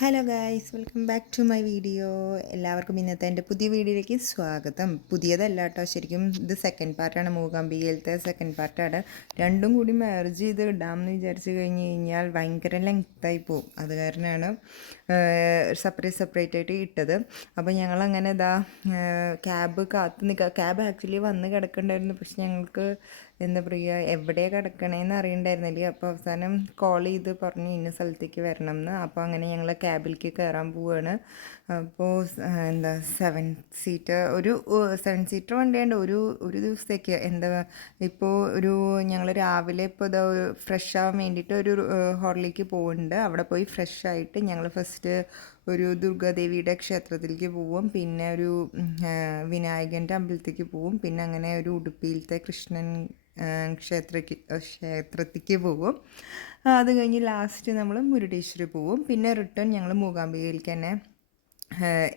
Hello guys, welcome back to my video. എല്ലാവർക്കും ഇന്നത്തെ എൻ്റെ പുതിയ വീഡിയോയിലേക്ക് സ്വാഗതം. പുതിയതല്ല കേട്ടോ, ശരിക്കും ഇത് സെക്കൻഡ് പാർട്ടാണ്. മൂകാംബികയിലത്തെ സെക്കൻഡ് പാർട്ടാണ്. രണ്ടും കൂടി മെർജ് ചെയ്ത് ഇടാമെന്ന് വിചാരിച്ച് കഴിഞ്ഞ് കഴിഞ്ഞാൽ ഭയങ്കര ലെങ്ത്തായി പോവും. അത് കാരണമാണ് സെപ്പറേറ്റ് ആയിട്ട് ഇട്ടത്. അപ്പോൾ ഞങ്ങളങ്ങനെ ക്യാബ് കാത്ത് നിൽക്കുക. ക്യാബ് ആക്ച്വലി വന്ന് കിടക്കണ്ടായിരുന്നു, പക്ഷെ ഞങ്ങൾക്ക് എന്താ പറയുക, എവിടെയാണ് കിടക്കണേന്ന് അറിയണ്ടായിരുന്നില്ല. അപ്പോൾ അവസാനം കോൾ ചെയ്ത് പറഞ്ഞു ഇന്ന സ്ഥലത്തേക്ക് വരണം എന്ന്. അപ്പോൾ അങ്ങനെ ഞങ്ങൾ ക്യാബിലേക്ക് കയറാൻ പോവുകയാണ്. അപ്പോൾ എന്താ 7 സീറ്റർ വണ്ടിയുണ്ട്. ഒരു ദിവസത്തേക്ക് ഇപ്പോൾ ഞങ്ങൾ രാവിലെ ഇപ്പോൾ ഫ്രഷ് ആവാൻ വേണ്ടിയിട്ട് ഒരു ഹോട്ടലിലേക്ക് പോകുന്നുണ്ട്. അവിടെ പോയി ഫ്രഷ് ആയിട്ട് ഞങ്ങൾ ഫസ്റ്റ് ഒരു ദുർഗാദേവിയുടെ ക്ഷേത്രത്തിലേക്ക് പോവും, പിന്നെ ഒരു വിനായകൻ്റെ അമ്പലത്തേക്ക് പോവും, പിന്നെ അങ്ങനെ ഒരു ഉടുപ്പിയിലത്തെ കൃഷ്ണൻ ക്ഷേത്രത്തിലേക്ക് പോകും. അത് കഴിഞ്ഞ് ലാസ്റ്റ് നമ്മൾ മുരുടേശ്വരി പോവും. പിന്നെ റിട്ടേൺ ഞങ്ങൾ മൂകാംബികയിലേക്ക് തന്നെ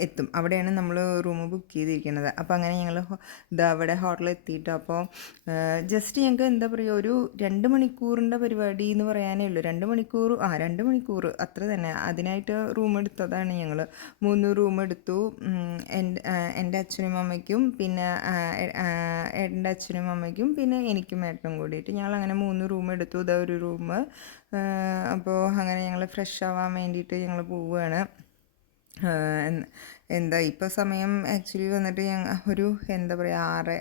എത്തും. അവിടെയാണ് നമ്മൾ റൂം ബുക്ക് ചെയ്തിരിക്കുന്നത്. അപ്പോൾ അങ്ങനെ ഞങ്ങൾ അവിടെ ഹോട്ടലിൽ എത്തിയിട്ട് അപ്പോൾ ജസ്റ്റ് ഞങ്ങൾക്ക് എന്താ പറയുക, ഒരു 2 മണിക്കൂറിൻ്റെ പരിപാടി എന്ന് പറയാനേ ഉള്ളൂ. 2 മണിക്കൂർ അത്ര തന്നെ. അതിനായിട്ട് റൂം എടുത്തതാണ് ഞങ്ങൾ. 3 റൂം എടുത്തു. എൻ്റെ അച്ഛനും അമ്മയ്ക്കും, പിന്നെ എൻ്റെ അച്ഛനും അമ്മയ്ക്കും, പിന്നെ എനിക്കും ഏട്ടനും കൂടിയിട്ട് ഞങ്ങളങ്ങനെ 3 റൂം എടുത്തു. ഒരു റൂം. അപ്പോൾ അങ്ങനെ ഞങ്ങൾ ഫ്രഷ് ആവാൻ വേണ്ടിയിട്ട് ഞങ്ങൾ പോവുകയാണ്. ഇപ്പോൾ സമയം ആക്ച്വലി വന്നിട്ട് ഒരു എന്താ പറയുക,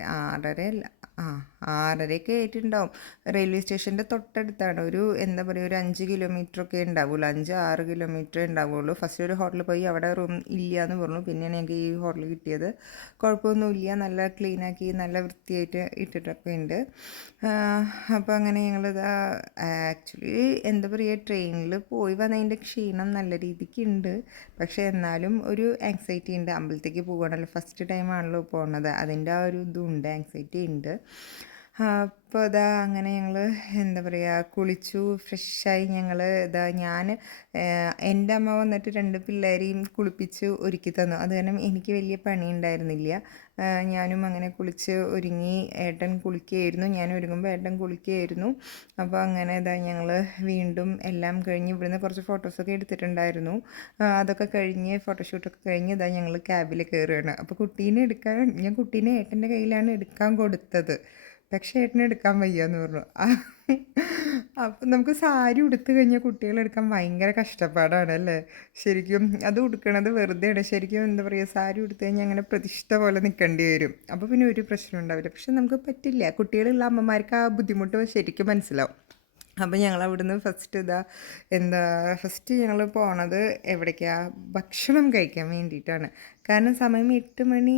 6:30 ആയിട്ടുണ്ടാവും. റെയിൽവേ സ്റ്റേഷൻ്റെ തൊട്ടടുത്താണ്. ഒരു എന്താ പറയുക, ഒരു 5 കിലോമീറ്ററൊക്കെ ഉണ്ടാവുള്ളൂ. 5-6 കിലോമീറ്റർ ഉണ്ടാവുള്ളൂ. ഫസ്റ്റ് ഒരു ഹോട്ടലിൽ പോയി, അവിടെ റൂം ഇല്ല എന്ന് പറഞ്ഞു. പിന്നെയാണ് ഞങ്ങൾക്ക് ഈ ഹോട്ടൽ കിട്ടിയത്. കുഴപ്പമൊന്നുമില്ല, നല്ല ക്ലീനാക്കി നല്ല വൃത്തിയായിട്ട് ഇട്ടിട്ടൊക്കെ ഉണ്ട്. അപ്പോൾ അങ്ങനെ ഞങ്ങളിത് ആക്ച്വലി എന്താ പറയുക, ട്രെയിനിൽ പോയി വന്നതിൻ്റെ ക്ഷീണം നല്ല രീതിക്ക് ഉണ്ട്. പക്ഷേ എന്നാലും ഒരു ആങ്സൈറ്റി ഉണ്ട്. അമ്പലത്തേക്ക് പോകുകയാണല്ലോ, ഫസ്റ്റ് ടൈമാണല്ലോ പോകുന്നത്, അതിൻ്റെ ആ ഒരു ഇതുണ്ട്, ആങ്സൈറ്റി ഉണ്ട്. അപ്പോൾ അങ്ങനെ ഞങ്ങൾ എന്താ പറയുക, കുളിച്ചു ഫ്രഷായി. ഞാൻ എൻ്റെ അമ്മ വന്നിട്ട് 2 പിള്ളേരെയും കുളിപ്പിച്ച് ഒരുക്കി തന്നു. അത് കാരണം എനിക്ക് വലിയ പണി ഉണ്ടായിരുന്നില്ല. ഞാനും അങ്ങനെ കുളിച്ച് ഒരുങ്ങി. ഏട്ടൻ കുളിക്കുകയായിരുന്നു, ഞാൻ ഒരുങ്ങുമ്പോൾ ഏട്ടൻ കുളിക്കുകയായിരുന്നു. അപ്പോൾ അങ്ങനെ ഞങ്ങൾ വീണ്ടും എല്ലാം കഴിഞ്ഞ് ഇവിടുന്ന് കുറച്ച് ഫോട്ടോസൊക്കെ എടുത്തിട്ടുണ്ടായിരുന്നു. അതൊക്കെ കഴിഞ്ഞ് ഫോട്ടോഷൂട്ടൊക്കെ കഴിഞ്ഞ് ഞങ്ങൾ ക്യാബിൽ കയറുകയാണ്. അപ്പോൾ ഞാൻ കുട്ടീനെ ഏട്ടൻ്റെ കയ്യിലാണ് എടുക്കാൻ കൊടുത്തത്. പക്ഷേ ഏട്ടനെ എടുക്കാൻ വയ്യാന്ന് പറഞ്ഞു. അപ്പം നമുക്ക് സാരി ഉടുത്ത് കഴിഞ്ഞാൽ കുട്ടികളെടുക്കാൻ ഭയങ്കര കഷ്ടപ്പാടാണ് അല്ലേ. ശരിക്കും അത് ഉടുക്കണത് വെറുതെയാണ്. ശരിക്കും എന്താ പറയുക, സാരി ഉടുത്ത് കഴിഞ്ഞാൽ അങ്ങനെ പ്രതിഷ്ഠ പോലെ നിൽക്കേണ്ടി വരും. അപ്പോൾ പിന്നെ ഒരു പ്രശ്നം ഉണ്ടാവില്ല. പക്ഷെ നമുക്ക് പറ്റില്ല. കുട്ടികളുള്ള അമ്മമാർക്ക് ആ ബുദ്ധിമുട്ട് ശരിക്കും മനസ്സിലാവും. അപ്പോൾ ഞങ്ങൾ അവിടുന്ന് ഫസ്റ്റ് ഞങ്ങൾ പോണത് എവിടേക്കാണ്, ഭക്ഷണം കഴിക്കാൻ വേണ്ടിയിട്ടാണ്. കാരണം സമയം 8 മണി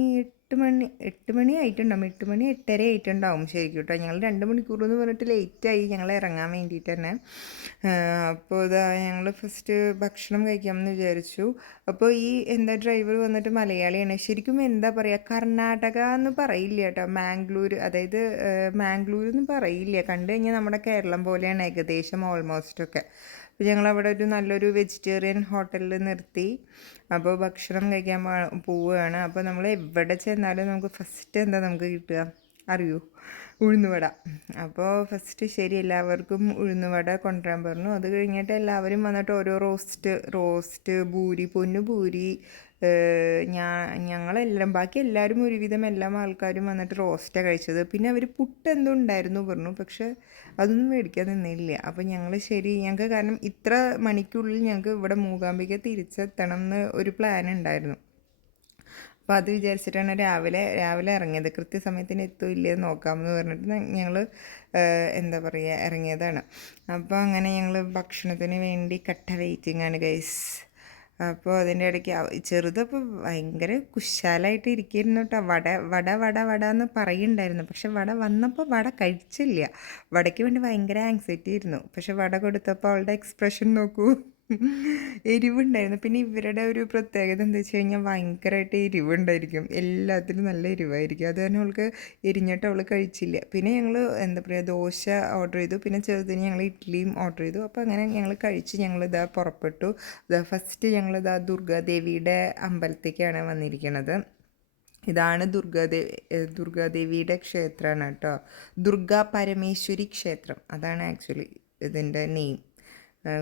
ആയിട്ടുണ്ടാവും. 8 മണി 8:30 ആയിട്ടുണ്ടാവും ശരിക്കും കേട്ടോ. ഞങ്ങൾ 2 മണിക്കൂർ എന്ന് പറഞ്ഞിട്ട് ലേറ്റായി ഞങ്ങൾ ഇറങ്ങാൻ വേണ്ടിയിട്ട് തന്നെ. അപ്പോൾ ഞങ്ങൾ ഫസ്റ്റ് ഭക്ഷണം കഴിക്കാമെന്ന് വിചാരിച്ചു. അപ്പോൾ ഈ ഡ്രൈവർ വന്നിട്ട് മലയാളിയാണ്. ശരിക്കും എന്താ പറയുക, കർണാടക എന്ന് പറയില്ല കേട്ടോ, മാംഗ്ലൂർ, അതായത് മാംഗ്ലൂർ എന്ന് പറയില്ല. കണ്ടു കഴിഞ്ഞാൽ നമ്മുടെ കേരളം പോലെയാണ് ഏകദേശം ഓൾമോസ്റ്റൊക്കെ. അപ്പോൾ ഞങ്ങളവിടെ ഒരു നല്ലൊരു വെജിറ്റേറിയൻ ഹോട്ടലിൽ നിർത്തി. അപ്പോൾ ഭക്ഷണം കഴിക്കാൻ പോവുകയാണ്. അപ്പോൾ നമ്മൾ എവിടെ ചെന്നാലും നമുക്ക് ഫസ്റ്റ് നമുക്ക് കിട്ടുക അറിയൂ, ഉഴുന്നുവട. അപ്പോൾ ഫസ്റ്റ് ശരി, എല്ലാവർക്കും ഉഴുന്നുവട കൊണ്ടുവരാൻ പറഞ്ഞു. അത് കഴിഞ്ഞിട്ട് എല്ലാവരും വന്നിട്ട് ഓരോ റോസ്റ്റ് ഭൂരി, ഭൂരി. ബാക്കി എല്ലാവരും ഒരുവിധം എല്ലാ ആൾക്കാരും വന്നിട്ട് റോസ്റ്റാണ് കഴിച്ചത്. പിന്നെ അവർ പുട്ട് എന്തോ ഉണ്ടായിരുന്നു പറഞ്ഞു, പക്ഷെ അതൊന്നും മേടിക്കാൻ നിന്നില്ല. അപ്പോൾ ഞങ്ങൾക്ക് കാരണം ഇത്ര മണിക്കുള്ളിൽ ഞങ്ങൾക്ക് ഇവിടെ മൂകാംബിക തിരിച്ചെത്തണം എന്ന് ഒരു പ്ലാൻ ഉണ്ടായിരുന്നു. അപ്പോൾ അത് വിചാരിച്ചിട്ടാണ് രാവിലെ ഇറങ്ങിയത്. കൃത്യസമയത്തിന് എത്തില്ലേ നോക്കാമെന്ന് പറഞ്ഞിട്ട് ഞങ്ങൾ എന്താ പറയുക ഇറങ്ങിയതാണ്. അപ്പോൾ അങ്ങനെ ഞങ്ങൾ ഭക്ഷണത്തിന് വേണ്ടി കട്ട വെയിറ്റിംഗ് ആണ് ഗൈസ്. അപ്പോൾ അതിൻ്റെ ഇടയ്ക്ക് ചെറുതപ്പോൾ ഭയങ്കര കുശാലായിട്ട് ഇരിക്കുന്നു കേട്ടോ. വട എന്ന് പറയുന്നുണ്ടായിരുന്നു. പക്ഷെ വട വന്നപ്പോൾ വട കഴിച്ചില്ല. വടയ്ക്ക് വേണ്ടി ഭയങ്കര ആങ്സൈറ്റി ആയിരുന്നു. പക്ഷെ വട കൊടുത്തപ്പോൾ അവളുടെ എക്സ്പ്രഷൻ നോക്കൂ, എരിവുണ്ടായിരുന്നു. പിന്നെ ഇവരുടെ ഒരു പ്രത്യേകത എന്താ വെച്ച് കഴിഞ്ഞാൽ ഭയങ്കരമായിട്ട് എരിവുണ്ടായിരിക്കും. എല്ലാത്തിലും നല്ല എരിവായിരിക്കും. അത് തന്നെ അവൾക്ക് എരിഞ്ഞിട്ട് അവൾ കഴിച്ചില്ല. പിന്നെ ഞങ്ങൾ എന്താ പറയുക, ദോശ ഓർഡർ ചെയ്തു. പിന്നെ ചെറുതിന് ഞങ്ങൾ ഇഡ്ഡലിയും ഓർഡർ ചെയ്തു. അപ്പോൾ അങ്ങനെ ഞങ്ങൾ കഴിച്ച് പുറപ്പെട്ടു. ഫസ്റ്റ് ദുർഗാദേവിയുടെ അമ്പലത്തേക്കാണ് വന്നിരിക്കുന്നത്. ഇതാണ് ദുർഗാദേവിയുടെ ക്ഷേത്രമാണ് കേട്ടോ. ദുർഗാ പരമേശ്വരി ക്ഷേത്രം, അതാണ് ആക്ച്വലി ഇതിൻ്റെ നെയിം.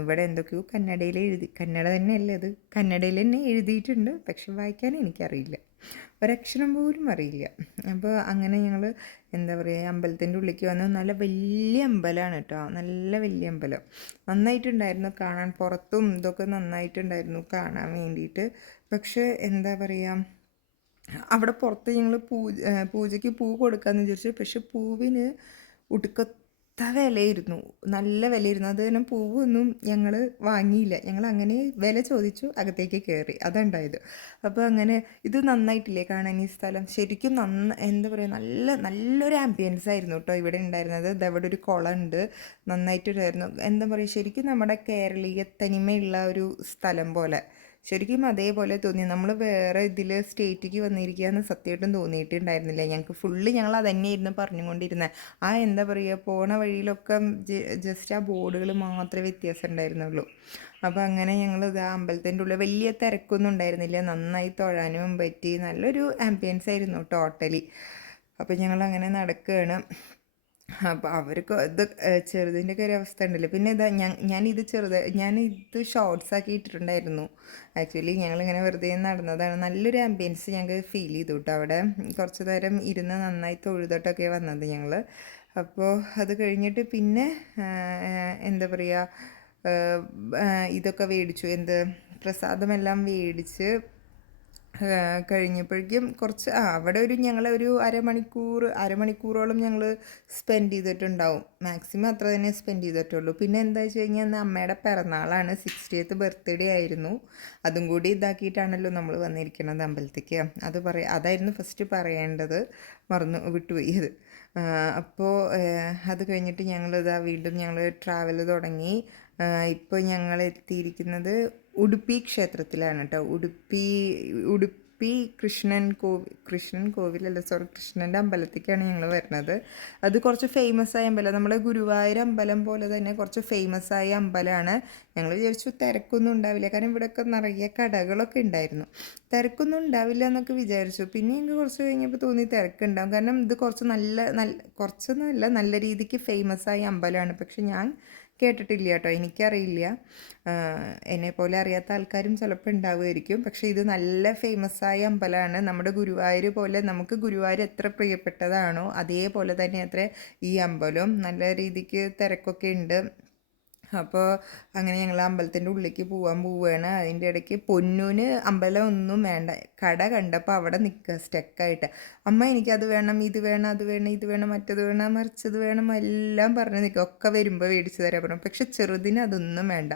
ഇവിടെ എന്തൊക്കെയോ കന്നഡയിൽ കന്നഡ തന്നെയല്ലേ അത്, കന്നഡയിൽ തന്നെ എഴുതിയിട്ടുണ്ട്, പക്ഷെ വായിക്കാൻ എനിക്കറിയില്ല, ഒരക്ഷരം പോലും അറിയില്ല. അപ്പോൾ അങ്ങനെ ഞങ്ങൾ എന്താ പറയുക, അമ്പലത്തിൻ്റെ ഉള്ളിലേക്ക് വന്നു. നല്ല വലിയ അമ്പലമാണ് കേട്ടോ, നല്ല വലിയ അമ്പലം. നന്നായിട്ടുണ്ടായിരുന്നു കാണാൻ, പുറത്തും ഇതൊക്കെ നന്നായിട്ടുണ്ടായിരുന്നു കാണാൻ വേണ്ടിയിട്ട്. പക്ഷേ എന്താ പറയുക, അവിടെ പുറത്ത് ഞങ്ങൾ പൂജയ്ക്ക് പൂ കൊടുക്കാമെന്ന് വിചാരിച്ചു. പക്ഷെ പൂവിന് ഒടുക്കത്ത വിലയായിരുന്നു, നല്ല വിലയായിരുന്നു. അത് കാരണം പൂവൊന്നും ഞങ്ങൾ വാങ്ങിയില്ല. ഞങ്ങൾ അങ്ങനെ വില ചോദിച്ചു, അകത്തേക്ക് കയറി, അതുണ്ടായത്. അപ്പോൾ അങ്ങനെ ഇത് നന്നായിട്ടില്ലേ കാണാൻ ഈ സ്ഥലം? ശരിക്കും എന്താ പറയുക, നല്ലൊരു ആംബിയൻസ് ആയിരുന്നു കേട്ടോ ഇവിടെ ഉണ്ടായിരുന്നത്. ഇതവിടെ ഒരു കുളമുണ്ട്, നന്നായിട്ടുണ്ടായിരുന്നു. എന്താ പറയുക, ശരിക്കും നമ്മുടെ കേരളീയ തനിമയുള്ള ഒരു സ്ഥലം പോലെ, ശരിക്കും അതേപോലെ തോന്നി. നമ്മൾ വേറെ ഇതിൽ സ്റ്റേറ്റിലേക്ക് വന്നിരിക്കുകയെന്ന് സത്യമായിട്ടും തോന്നിയിട്ടുണ്ടായിരുന്നില്ല ഞങ്ങൾക്ക്. ഞങ്ങൾ അത് തന്നെയായിരുന്നു പറഞ്ഞുകൊണ്ടിരുന്നത്. എന്താ പറയുക, പോണ വഴിയിലൊക്കെ ജസ്റ്റ് ആ ബോർഡുകൾ മാത്രമേ വ്യത്യാസം ഉണ്ടായിരുന്നുള്ളൂ. അപ്പോൾ അങ്ങനെ ഞങ്ങൾ ഇത് അമ്പലത്തിൻ്റെ ഉള്ളിൽ വലിയ തിരക്കൊന്നും ഉണ്ടായിരുന്നില്ല, നന്നായി തൊഴാനും പറ്റി, നല്ലൊരു ആംബിയൻസ് ആയിരുന്നു ടോട്ടലി. അപ്പോൾ ഞങ്ങളങ്ങനെ നടക്കുകയാണ്. അപ്പോൾ അവർക്ക് ഇത് ചെറുതിൻ്റെയൊക്കെ ഒരു അവസ്ഥ ഉണ്ടല്ലോ. പിന്നെ ഇതാ ഞാനിത് ഷോർട്സ് ആക്കി ഇട്ടിട്ടുണ്ടായിരുന്നു. ആക്ച്വലി ഞങ്ങളിങ്ങനെ വെറുതെ നടന്നതാണ്. നല്ലൊരു ആംബിയൻസ് ഞങ്ങൾക്ക് ഫീൽ ചെയ്തു കേട്ടോ. അവിടെ കുറച്ച് നേരം ഇരുന്ന് നന്നായി തൊഴുതിട്ടൊക്കെ വന്നത് ഞങ്ങൾ. അപ്പോൾ അത് കഴിഞ്ഞിട്ട് പിന്നെ എന്താ പറയുക, ഇതൊക്കെ മേടിച്ചു, പ്രസാദമെല്ലാം മേടിച്ച് കഴിഞ്ഞപ്പോഴേക്കും കുറച്ച് അവിടെ ഞങ്ങളൊരു അരമണിക്കൂറോളം ഞങ്ങൾ സ്പെൻഡ് ചെയ്തിട്ടുണ്ടാവും. മാക്സിമം അത്ര തന്നെ സ്പെൻഡ് ചെയ്തിട്ടുള്ളൂ. പിന്നെ എന്താ വെച്ച് കഴിഞ്ഞാൽ അന്ന് അമ്മയുടെ പിറന്നാളാണ്, 60th ബർത്ത്ഡേ ആയിരുന്നു. അതും കൂടി ഇതാക്കിയിട്ടാണല്ലോ നമ്മൾ വന്നിരിക്കുന്നത് അമ്പലത്തേക്ക്. അതായിരുന്നു ഫസ്റ്റ് പറയേണ്ടത്, വിട്ടുപോയി അത്. അപ്പോൾ അത് കഴിഞ്ഞിട്ട് വീണ്ടും ഞങ്ങൾ ട്രാവൽ തുടങ്ങി. ഇപ്പോൾ ഞങ്ങൾ എത്തിയിരിക്കുന്നത് ഉടുപ്പി ക്ഷേത്രത്തിലാണ് കേട്ടോ. ഉടുപ്പി കൃഷ്ണൻ്റെ അമ്പലത്തേക്കാണ് ഞങ്ങൾ വരുന്നത്. അത് കുറച്ച് ഫേമസ് ആയ അമ്പലം, നമ്മുടെ ഗുരുവായൂർ അമ്പലം പോലെ തന്നെ കുറച്ച് ഫേമസ് ആയ അമ്പലമാണ്. ഞങ്ങൾ വിചാരിച്ചു തിരക്കൊന്നും ഉണ്ടാവില്ല, കാരണം ഇവിടെയൊക്കെ നിറയെ കടകളൊക്കെ ഉണ്ടായിരുന്നു, തിരക്കൊന്നും ഉണ്ടാവില്ല എന്നൊക്കെ വിചാരിച്ചു. പിന്നെ എനിക്ക് കുറച്ച് കഴിഞ്ഞപ്പോൾ തോന്നി തിരക്കുണ്ടാവും, കാരണം ഇത് നല്ല രീതിക്ക് ഫേമസ് ആയ അമ്പലമാണ്. പക്ഷെ ഞാൻ കേട്ടിട്ടില്ല കേട്ടോ, എനിക്കറിയില്ല. എന്നെപ്പോലെ അറിയാത്ത ആൾക്കാരും ചിലപ്പോൾ ഉണ്ടാവുമായിരിക്കും. പക്ഷേ ഇത് നല്ല ഫേമസ് ആയ അമ്പലമാണ്. നമ്മുടെ ഗുരുവായൂർ പോലെ, നമുക്ക് ഗുരുവായൂർ എത്ര പ്രിയപ്പെട്ടതാണോ അതേപോലെ തന്നെ അത്ര ഈ അമ്പലം. നല്ല രീതിക്ക് തിരക്കൊക്കെ ഉണ്ട്. അപ്പോൾ അങ്ങനെ ഞങ്ങൾ അമ്പലത്തിൻ്റെ ഉള്ളിലേക്ക് പോവുകയാണ്. അതിൻ്റെ ഇടയ്ക്ക് പൊന്നൂന് അമ്പലം ഒന്നും വേണ്ട, കട കണ്ടപ്പോൾ അവിടെ നിൽക്കുക സ്റ്റക്കായിട്ട്. അമ്മ എനിക്കത് വേണം, ഇത് വേണം, അത് വേണം, ഇത് വേണം, മറ്റത് വേണം, മറിച്ചത് വേണം, എല്ലാം പറഞ്ഞ് നിൽക്കുക. ഒക്കെ വരുമ്പോൾ മേടിച്ച് തരാൻ പറഞ്ഞു. പക്ഷെ ചെറുതിന് അതൊന്നും വേണ്ട.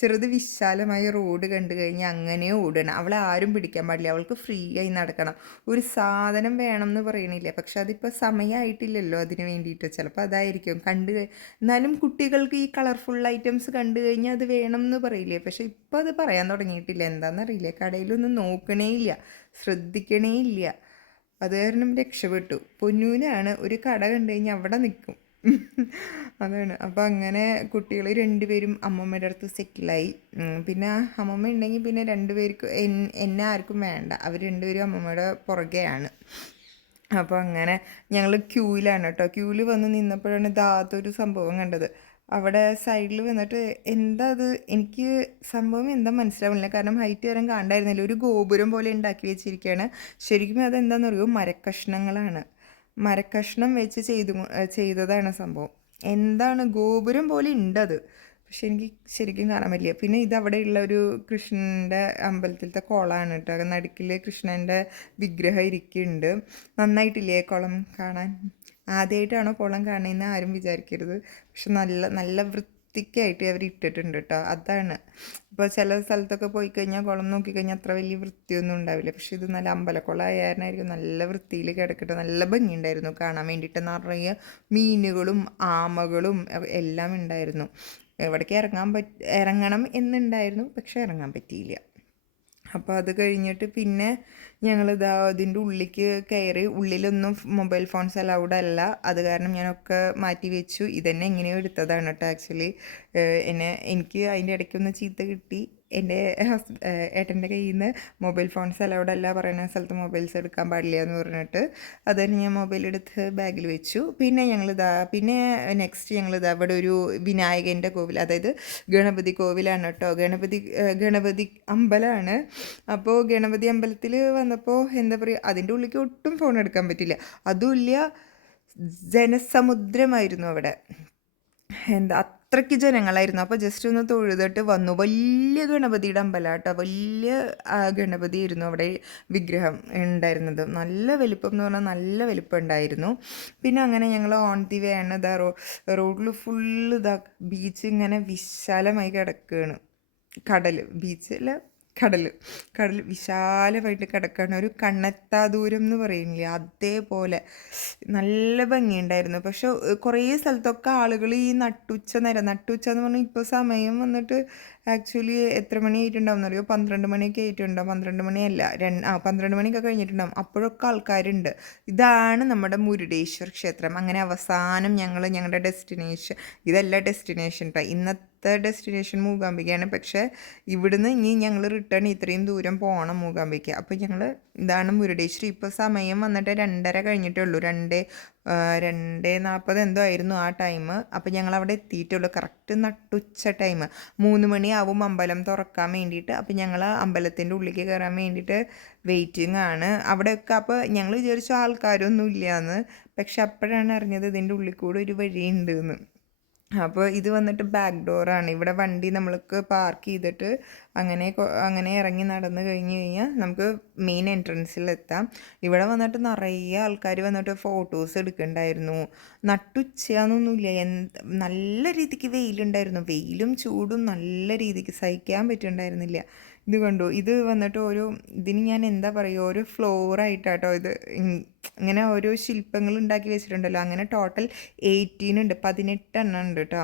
ചെറുത് വിശാലമായ റോഡ് കണ്ടു കഴിഞ്ഞാൽ അങ്ങനെ ഓടണം, അവളെ ആരും പിടിക്കാൻ പാടില്ല, അവൾക്ക് ഫ്രീ ആയി നടക്കണം. ഒരു സാധനം വേണം എന്ന് പറയണില്ല, പക്ഷെ അതിപ്പോൾ സമയമായിട്ടില്ലല്ലോ അതിന് വേണ്ടിയിട്ട്. ചിലപ്പോൾ അതായിരിക്കും എന്നാലും കുട്ടികൾക്ക് ഈ കളർഫുൾ ഐറ്റംസ് കണ്ടു കഴിഞ്ഞാൽ അത് വേണം എന്ന് പറയില്ലേ. പക്ഷെ ഇപ്പോൾ അത് പറയാൻ തുടങ്ങിയിട്ടില്ല, എന്താണെന്നറിയില്ല. കടയിലൊന്നും നോക്കണേ ഇല്ല, ശ്രദ്ധിക്കണേ ഇല്ല. അത് കാരണം രക്ഷപ്പെട്ടു. പൊന്നൂനാണ് ഒരു കട കണ്ടു കഴിഞ്ഞാൽ അവിടെ നിൽക്കും. അതാണ്. അപ്പോൾ അങ്ങനെ കുട്ടികൾ രണ്ടുപേരും അമ്മമ്മയുടെ അടുത്ത് സെറ്റിലായി. പിന്നെ അമ്മമ്മ ഉണ്ടെങ്കിൽ പിന്നെ രണ്ടുപേർക്കും എന്നെ ആർക്കും വേണ്ട, അവർ രണ്ടുപേരും അമ്മമ്മയുടെ പുറകെയാണ്. അപ്പോൾ അങ്ങനെ ഞങ്ങൾ ക്യൂവിലാണ് കേട്ടോ. ക്യൂവിൽ വന്ന് നിന്നപ്പോഴാണ് ഇതാത്തൊരു സംഭവം കണ്ടത്. അവിടെ സൈഡിൽ വന്നിട്ട് എന്താ അത്, എനിക്ക് സംഭവം എന്താ മനസ്സിലാവുന്നില്ല, കാരണം ഹൈറ്റ് വരാൻ കാണണ്ടായിരുന്നില്ല. ഒരു ഗോപുരം പോലെ ഉണ്ടാക്കി വെച്ചിരിക്കുകയാണ്. ശരിക്കും അതെന്താണെന്ന് അറിയുമോ, മരക്കഷ്ണങ്ങളാണ്. മരക്കഷ്ണം വെച്ച് ചെയ്തതാണ് സംഭവം. എന്താണ്, ഗോപുരം പോലെ ഉണ്ടത്, പക്ഷെ എനിക്ക് ശരിക്കും കാണാൻ പറ്റില്ല. പിന്നെ ഇതവിടെയുള്ള ഒരു കൃഷ്ണൻ്റെ അമ്പലത്തിലത്തെ കുളമാണ് കേട്ടോ. നടുക്കിൽ കൃഷ്ണൻ്റെ വിഗ്രഹം ഇരിക്കുന്നുണ്ട്. നന്നായിട്ടില്ലേ കുളം കാണാൻ? ആദ്യമായിട്ടാണോ കുളം കാണുന്നതെന്ന് ആരും വിചാരിക്കരുത്, പക്ഷെ നല്ല വൃത്തിക്കായിട്ട് അവർ ഇട്ടിട്ടുണ്ട് കേട്ടോ. അതാണ്. ഇപ്പോൾ ചില സ്ഥലത്തൊക്കെ പോയി കഴിഞ്ഞാൽ കുളം നോക്കിക്കഴിഞ്ഞാൽ അത്ര വലിയ വൃത്തിയൊന്നും ഉണ്ടാവില്ല, പക്ഷെ ഇത് നല്ല അമ്പലക്കുളം ആയാലായിരിക്കും നല്ല വൃത്തിയിൽ കിടക്കട്ടെ. നല്ല ഭംഗിയുണ്ടായിരുന്നു കാണാൻ വേണ്ടിയിട്ട്. നിറയെ മീനുകളും ആമകളും എല്ലാം ഉണ്ടായിരുന്നു. ഇവിടേക്ക് ഇറങ്ങണം എന്നുണ്ടായിരുന്നു, പക്ഷെ ഇറങ്ങാൻ പറ്റിയില്ല. അപ്പോൾ അത് കഴിഞ്ഞിട്ട് പിന്നെ ഞങ്ങളിതാ അതിൻ്റെ ഉള്ളിലേക്ക് കയറി. ഉള്ളിലൊന്നും മൊബൈൽ ഫോൺസ് അലൗഡ് അല്ല, അത് കാരണം ഞാനൊക്കെ മാറ്റി വെച്ചു. ഇതെന്നെ എങ്ങനെയോ എടുത്തതാണ് കേട്ടോ. ആക്ച്വലി എനിക്ക് അതിൻ്റെ ഇടയ്ക്കൊന്ന് ചീത്ത കിട്ടി. എൻ്റെ ഏട്ടൻ്റെ കയ്യിൽ നിന്ന് മൊബൈൽ ഫോൺസ് അലൗഡ് അല്ല, പറയുന്ന സ്ഥലത്ത് മൊബൈൽസ് എടുക്കാൻ പാടില്ല എന്ന് പറഞ്ഞിട്ട് അത് തന്നെ ഞാൻ മൊബൈൽ എടുത്ത് ബാഗിൽ വെച്ചു. പിന്നെ നെക്സ്റ്റ് ഞങ്ങളിതാ ഇവിടെ ഒരു വിനായകൻ്റെ കോവിൽ, അതായത് ഗണപതി കോവിലാണ് കേട്ടോ. ഗണപതി അമ്പലമാണ്. അപ്പോൾ ഗണപതി അമ്പലത്തിൽ വന്നപ്പോൾ എന്താ പറയുക, അതിൻ്റെ ഉള്ളിലേക്ക് ഒട്ടും ഫോൺ എടുക്കാൻ പറ്റില്ല. അതുമില്ല, ജനസമുദ്രമായിരുന്നു അവിടെ. അത്രയ്ക്ക് ജനങ്ങളായിരുന്നു. അപ്പോൾ ജസ്റ്റ് ഒന്ന് തൊഴുതിട്ട് വന്നു. വലിയ ഗണപതിയുടെ അമ്പലം കേട്ടോ, വലിയ ഗണപതി ആയിരുന്നു അവിടെ വിഗ്രഹം ഉണ്ടായിരുന്നത്. നല്ല വലിപ്പം എന്ന് പറഞ്ഞാൽ നല്ല വലിപ്പം ഉണ്ടായിരുന്നു. പിന്നെ അങ്ങനെ ഞങ്ങൾ ഓൺ ദി വേ ആണ്. റോഡിൽ ഫുള്ള് ബീച്ച് ഇങ്ങനെ വിശാലമായി കിടക്കുകയാണ്. ബീച്ചിൽ കടൽ വിശാലമായിട്ട് കിടക്കുകയാണ്. ഒരു കണ്ണെത്താ ദൂരം എന്ന് പറയുന്നില്ലേ, അതേപോലെ നല്ല ഭംഗിയുണ്ടായിരുന്നു. പക്ഷെ കുറേ സ്ഥലത്തൊക്കെ ആളുകൾ ഈ നട്ടുച്ച എന്ന് പറഞ്ഞാൽ ഇപ്പോൾ സമയം വന്നിട്ട് ആക്ച്വലി എത്ര മണി ആയിട്ടുണ്ടാവും എന്നറിയോ? 12 മണിയൊക്കെ ആയിട്ടുണ്ടാവും. 12 മണിയല്ല, 12 മണിയൊക്കെ കഴിഞ്ഞിട്ടുണ്ടാവും. അപ്പോഴൊക്കെ ആൾക്കാരുണ്ട്. ഇതാണ് നമ്മുടെ മുരുടേശ്വർ ക്ഷേത്രം. അങ്ങനെ അവസാനം ഞങ്ങളുടെ ഡെസ്റ്റിനേഷൻ, ഇതല്ല ഡെസ്റ്റിനേഷൻ കേട്ടോ, ഇന്നത്തെ ഡെസ്റ്റിനേഷൻ മൂകാംബികയാണ്. പക്ഷേ ഇവിടുന്ന് ഇനി ഞങ്ങൾ റിട്ടേൺ ഇത്രയും ദൂരം പോകണം മൂകാംബിക. അപ്പോൾ ഇതാണ് മുരുടേശ്വരി. ഇപ്പോൾ സമയം വന്നിട്ട് 2:30 കഴിഞ്ഞിട്ടേ ഉള്ളൂ. 2:40 എന്തോ ആയിരുന്നു ആ ടൈം. അപ്പോൾ ഞങ്ങൾ അവിടെ എത്തിയിട്ടുള്ളൂ കറക്റ്റ് നട്ടുച്ച ടൈം. 3 മണിയാവും അമ്പലം തുറക്കാൻ വേണ്ടിയിട്ട്. അപ്പോൾ ഞങ്ങൾ അമ്പലത്തിൻ്റെ ഉള്ളിലേക്ക് കയറാൻ വേണ്ടിയിട്ട് വെയിറ്റിംഗ് ആണ് അവിടെയൊക്കെ. അപ്പോൾ ഞങ്ങൾ വിചാരിച്ചു ആൾക്കാരൊന്നും ഇല്ലയെന്ന്. പക്ഷെ അപ്പോഴാണ് അറിഞ്ഞത് ഇതിൻ്റെ ഉള്ളിൽ കൂടെ ഒരു വഴിയുണ്ട് എന്ന്. അപ്പോൾ ഇത് വന്നിട്ട് ബാക്ക് ഡോറാണ്. ഇവിടെ വണ്ടി നമ്മൾക്ക് പാർക്ക് ചെയ്തിട്ട് അങ്ങനെ ഇറങ്ങി നടന്ന് കഴിഞ്ഞാൽ നമുക്ക് മെയിൻ എൻട്രൻസിലെത്താം. ഇവിടെ വന്നിട്ട് നിറയെ ആൾക്കാർ വന്നിട്ട് ഫോട്ടോസ് എടുക്കുന്നുണ്ടായിരുന്നു. നട്ടുച്ചയാണെന്നൊന്നുമില്ല, നല്ല രീതിക്ക് വെയിലുണ്ടായിരുന്നു. വെയിലും ചൂടും നല്ല രീതിക്ക് സഹിക്കാൻ പറ്റുന്നുണ്ടായിരുന്നില്ല. ഇത് കണ്ടു, ഇത് വന്നിട്ട് ഇതിന് ഞാൻ എന്താ പറയുക, ഓരോ ഫ്ലോറായിട്ടാട്ടോ ഇത് ഇങ്ങനെ ഓരോ ശില്പങ്ങൾ ഉണ്ടാക്കി വെച്ചിട്ടുണ്ടല്ലോ. അങ്ങനെ ടോട്ടൽ 18 ഉണ്ട്, 18 എണ്ണം ഉണ്ട് കേട്ടോ.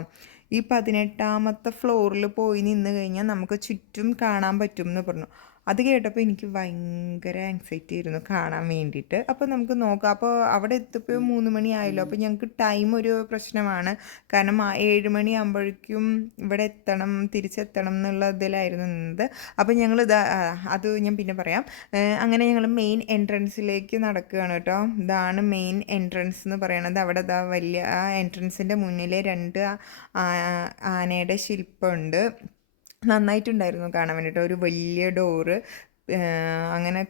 ഈ 18ാമത്തെ ഫ്ലോറിൽ പോയി നിന്ന് കഴിഞ്ഞാൽ നമുക്ക് ചുറ്റും കാണാൻ പറ്റും എന്ന് പറഞ്ഞു. അത് കേട്ടപ്പോൾ എനിക്ക് ഭയങ്കര ആങ്സൈറ്റി ആയിരുന്നു കാണാൻ വേണ്ടിയിട്ട്. അപ്പോൾ നമുക്ക് നോക്കാം. അപ്പോൾ അവിടെ എത്തിയപ്പോൾ 3 മണി ആയല്ലോ. അപ്പോൾ ഞങ്ങൾക്ക് ടൈം ഒരു പ്രശ്നമാണ്. കാരണം 7 മണിയാകുമ്പോഴേക്കും ഇവിടെ തിരിച്ചെത്തണം എന്നുള്ള ഇതിലായിരുന്നു നിന്നത്. അപ്പോൾ അത് ഞാൻ പിന്നെ പറയാം. അങ്ങനെ ഞങ്ങൾ മെയിൻ എൻട്രൻസിലേക്ക് നടക്കുകയാണ് കേട്ടോ. ഇതാണ് മെയിൻ എൻട്രൻസ് എന്ന് പറയണത്. അവിടെ വലിയ ആ എൻട്രൻസിൻ്റെ മുന്നിലെ 2 ആനയുടെ ശില്പമുണ്ട്. നന്നായിട്ടുണ്ടായിരുന്നു കാണാൻ വേണ്ടിയിട്ട്. ഒരു വലിയ ഡോറ്, അങ്ങനെ